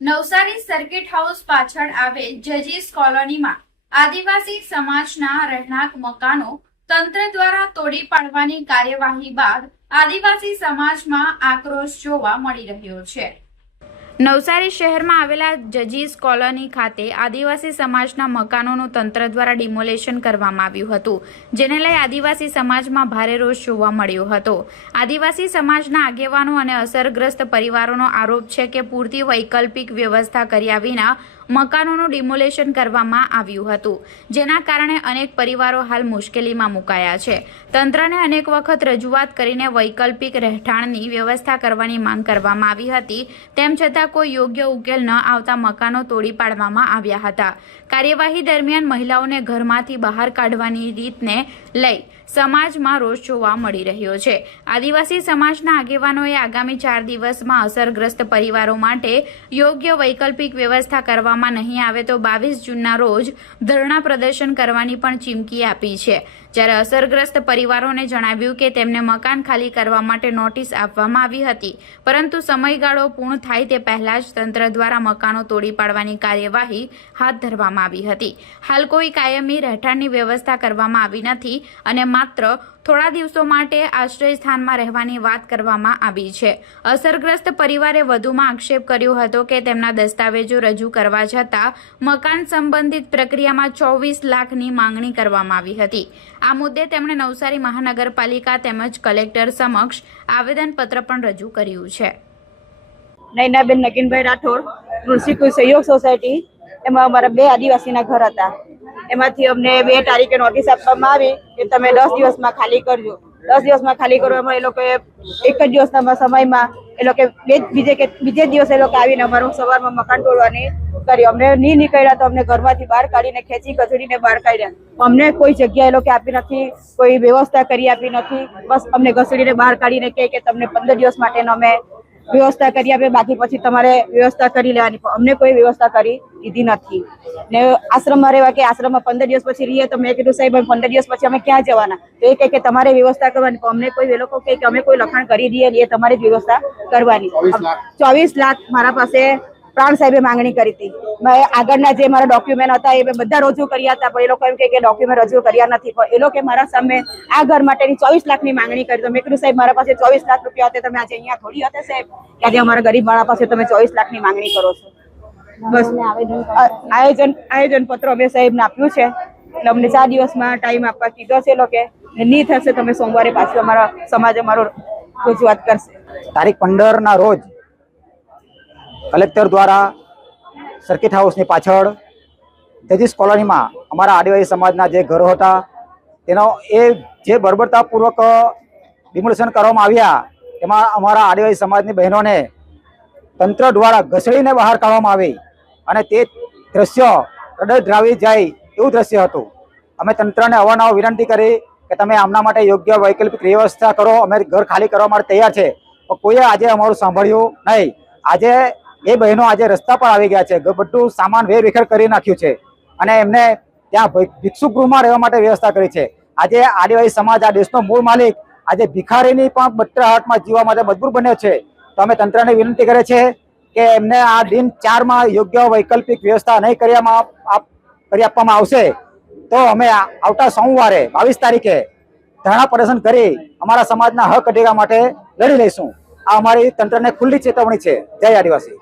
Navsari circuit house પાછળ આવેલ જજીસ કોલોનીમાં આદિવાસી સમાજના રહેણાંક મકાનો તંત્ર દ્વારા તોડી પાડવાની કાર્યવાહી બાદ આદિવાસી સમાજમાં આક્રોશ જોવા મળી રહ્યો છે। નવસારી શહેરમાં આવેલા જજીસ કોલોની ખાતે આદિવાસી સમાજના મકાનોનું તંત્ર દ્વારા ડિમોલેશન કરવામાં આવ્યું હતું, જેને લઈ આદિવાસી સમાજમાં ભારે રોષ જોવા મળ્યો હતો। આદિવાસી સમાજના આગેવાનો અને અસરગ્રસ્ત પરિવારોનો આરોપ છે કે પૂરતી વૈકલ્પિક વ્યવસ્થા કર્યા વિના મકાનોનું ડિમોલેશન કરવામાં આવ્યું હતું, જેના કારણે અનેક પરિવારો હાલ મુશ્કેલીમાં મુકાયા છે। તંત્રને અનેક વખત રજૂઆત કરીને વૈકલ્પિક રહેઠાણની વ્યવસ્થા કરવાની માંગ કરવામાં આવી હતી, તેમ છતાં કોઈ યોગ્ય ઉકેલ ન આવતા મકાનો તોડી પાડવામાં આવ્યા હતા। કાર્યવાહી દરમિયાન મહિલાઓને ઘરમાંથી બહાર કાઢવાની રીતને લઈ સમાજમાં રોષ જોવા મળી રહ્યો છે। આદિવાસી સમાજના આગેવાનોએ આગામી 4 દિવસમાં અસરગ્રસ્ત પરિવારો માટે યોગ્ય વૈકલ્પિક વ્યવસ્થા કરવામાં નહીં આવે તો 22 જૂનના રોજ ધરણા પ્રદર્શન કરવાની પણ ચીમકી આપી છે, જ્યારે અસરગ્રસ્ત પરિવારોને જણાવ્યું કે તેમને મકાન ખાલી કરવા માટે નોટિસ આપવામાં આવી હતી, પરંતુ સમયગાળો પૂર્ણ થાય તે પહેલા જ તંત્ર દ્વારા મકાનો તોડી પાડવાની કાર્યવાહી હાથ ધરવામાં આવી હતી। હાલ કોઈ કાયમી રહેઠાણની વ્યવસ્થા કરવામાં આવી નથી અને માત્ર થોડા દિવસો માટે આશ્રય સ્થાનમાં રહેવાની વાત કરવામાં આવી છે। અસરગ્રસ્ત પરિવારે વધુમાં આક્ષેપ કર્યો હતો કે તેમના દસ્તાવેજો રજૂ કરવા છતાં મકાન સંબંધિત પ્રક્રિયામાં 24 લાખની માંગણી કરવામાં આવી હતી। આ મુદ્દે તેમણે નવસારી મહાનગરપાલિકા તેમજ કલેક્ટર સમક્ષ આવેદનપત્ર પણ રજૂ કર્યું છે। નૈનાબેન નગીનભાઈ રાઠોડ, તુલસીકુઈ સહયોગ સોસાયટી, એમાં અમારા 2 આદિવાસીના ઘર હતા। એમાંથી અમને 2 તારીખે નોટિસ આપવામાં આવી કે તમે 10 દિવસમાં ખાલી કરજો। 10 દિવસમાં ખાલી કરવામાં એ લોકોએ એક જ દિવસના સમયમાં એ લોકો બીજે દિવસે એ લોકો આવીને અમારું સવારમાં મકાન તોડવાની કરી। અમને નહીં નીકળ્યા તો અમને ઘરમાંથી બહાર કાઢીને ખેંચી કચડીને બહાર કાઢ્યા। અમને કોઈ જગ્યા એ લોકો આપી નથી, કોઈ વ્યવસ્થા કરી આપી નથી। બસ અમને ઘસડીને બહાર કાઢીને કહે કે તમને 15 દિવસ માટેનો અમે વ્યવસ્થા કરી આપે, બાકી પછી તમારે વ્યવસ્થા કરી લેવાની। અમને કોઈ વ્યવસ્થા કરી દીધી નથી ને આશ્રમમાં રહેવા કે આશ્રમમાં 15 દિવસ પછી રહીએ તો મેં કીધું સાહેબ 15 દિવસ પછી અમે ક્યાં જવાના? તો એ કહે કે તમારે વ્યવસ્થા કરવાની। અમને કોઈ એ લોકો કહે કે અમે કોઈ લખાણ કરી દઈએ એ તમારે જ વ્યવસ્થા કરવાની। 24 લાખ મારા પાસે પ્રાણ સાહેબે માંગણી કરી હતી। મેં આગળના જે મારા ડોક્યુમેન્ટ હતા એ બધા રજૂ કર્યા હતા, પણ એ લોકો એમ કે ડોક્યુમેન્ટ રજૂ કર્યા નથી, પણ એ લોકો મારા સામે આ ઘર માટેની 24 લાખની માંગણી કરી। તો મેં કીધું સાહેબ મારા પાસે 24 લાખ રૂપિયા હતા, તમે આજે અહીંયા થોડી હતા સાહેબ કે આજે અમારા ગરીબ માણસ પાસે તમે 24 લાખની માંગણી કરો છો? બસ આયોજન પત્ર અમે સાહેબને આપ્યું છે, એટલે અમને 4 દિવસમાં ટાઈમ આપવા કીધો છે લોકો, નહીં થશે તમે સોમવારે પાછું અમારા સમાજ અમારો રજૂઆત કરશે। તારીખ 15 ના રોજ કલેક્ટર દ્વારા સર્કિટ હાઉસની પાછળ જજીસ કોલોનીમાં અમારા આદિવાસી સમાજના જે ઘરો હતા તેનો એ જે બર્બરતાપૂર્વક ડિમોલિશન કરવામાં આવ્યા, તેમાં અમારા આદિવાસી સમાજની બહેનોને તંત્ર દ્વારા ઘસડીને બહાર કાઢવામાં આવી અને તે દ્રશ્ય હૃદય દ્રાવી જાય એવું દ્રશ્ય હતું। અમે તંત્રને અવારનવાર વિનંતી કરી કે તમે આમના માટે યોગ્ય વૈકલ્પિક વ્યવસ્થા કરો, અમે ઘર ખાલી કરવા માટે તૈયાર છે, પણ કોઈએ આજે અમારું સાંભળ્યું નહીં। આજે એ બહેનો આજે રસ્તા પર આવી ગયા છે, બધું સામાન વેરવિખેર કરી નાખ્યું છે અને એમને ત્યાં ભિક્ષુક ગૃહમાં રહેવા માટે વ્યવસ્થા કરી છે। આજે આદિવાસી સમાજ, આ દેશનો મૂળ માલિક, આજે ભિખારીની પણ બત્રાહટમાં જીવવા માટે મજબૂર બન્યો છે। તો અમે તંત્રને વિનંતી કરે છે કે એમને આ દિન 4માં યોગ્ય વૈકલ્પિક વ્યવસ્થા નહીં કરી આપવામાં આવશે તો અમે આવતા સોમવારે 22 તારીખે ધરણા પ્રદર્શન કરી અમારા સમાજના હક અધિકાર માટે લડી લઈશું। આ અમારી તંત્રને ખુલ્લી ચેતવણી છે। જય આદિવાસી।